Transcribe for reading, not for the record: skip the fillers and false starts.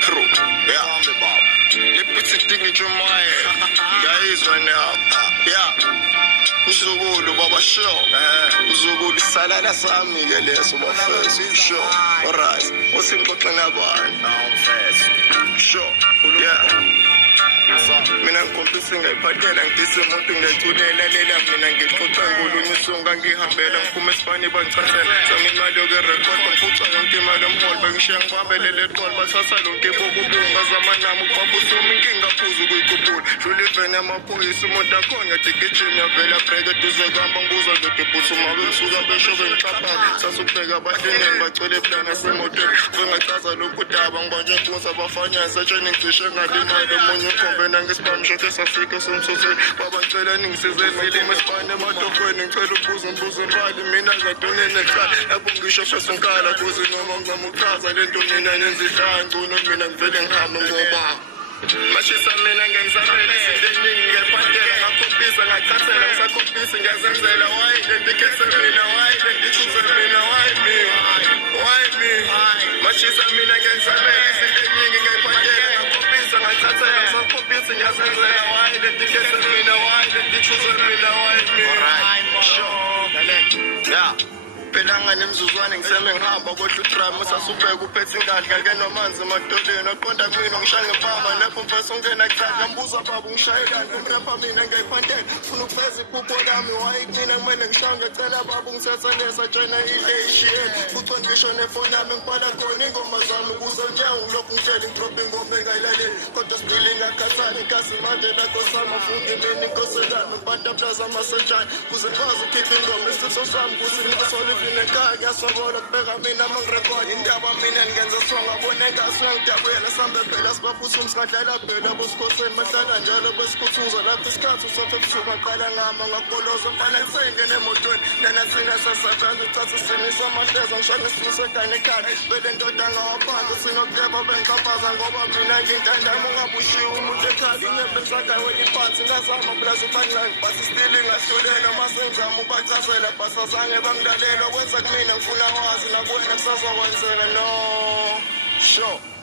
Pro. Yeah. Lipitsi signature mine. Guys right now. Yeah. Mzukulu baba show. Mzukulu salala sami ke leso bafethu. Show. Alright. Usingixoxela abantu. Show. Yeah. Mina ngikhombisa ngayiphathela ngidise umuntu ngineculela lela mina ngixoxa ngolunye isonga ngihambela ngiphume esibani bangichazela sami imali yokurekhoda ngifutha yonke imali emholo bengishiya ngibambelele eqolo bathatha lonke bokubunga zamanami ukubabusuma inkinga phuzu ukuyikhuphula dlula iveni yamaphoyisa umuntu akhona ngadegejini yavela breke duze kuhamba ngibuza zoke ibhuthuma besuka besho bengiqaphaka sasubheka abahleneni bagcwele eplana semotweni bengachaza lokhu daba ngibanje nkunza abafanya setsheni ngicishe ngalimali omunye ukhombe nangesibami shokhe safika somthoseni babacela ningisize ngilime esibane emadokweni ngicela ukubuza umbuzo imali mina ngadonene ehlala yabo ngisho fesenkala kuze noma ngizama ukuchaza lento mina nenzihlaya ngcono mina ngivele ngihambe ngoba mashisa mina ngenzabela izinto eziningi ngiyaphandela ngakhombisa ngachathela ngisakhombisa ngiyazenzela why lendikese mina why lendichuze mina why me mashisa mina ngenzabela izinto eziningi ngiyaphandela ngakhombisa ngachathela ngisakhombisa ngiyazenzela why lendikese mina why lendichuze mina why me yeah Pelanga nemzuzwane ngiseme ngihamba kodwa utram usasubheka uphethe ingadla ke nomanzi emadoleni aqonda kumina ngishange mfama lapho mfethu ungena kuthanda ngibuza baba ngishayelana ngirapha mina ngiyiphandela ufuna ukuveza iphupho lami wayikina kumele ngishange cela baba ungisethelesa tshena ile ishiyeni futhi ngisho nefoni yami ngibhala khona ingoma zami ukuze njengo lokhu ngitshela ngidrope ingoma engayilaleli kodwa sibili ngakhathana inkazi manje lakho sama futhi mina inkoselana abantu aplaza amasetshana kuze ngikwazi ukukhipha ingoma isitho sami kuthi ngizosole Neka yasobola kubeka mina mangirekhodi indaba mina ngenza songa boneka sengidabuyela sambe phela sibaphutha umsikadlala phela busikhoseni mahlala njalo besikhuthuza lapho isikhathi usophe ebusuku aqala ngama ngakoloza mfana ngisengene emotweni lena sina sasathanda uthatha isinisa amahleza ngishona isifuse kanye ekhaya vele ndoda ngawaphansi sinokukeba bengiqaphaza ngoba mina ngintandama ungabushiwe umuntu ekhaya inyembe ngisagayi weliphansi ngazama bulazi ubanjani basi stili ngahlulela masengizama ubachazela basazange bangilalela kwenza kumina ngifuna wazi nakuwena kusazokwenzeka no sure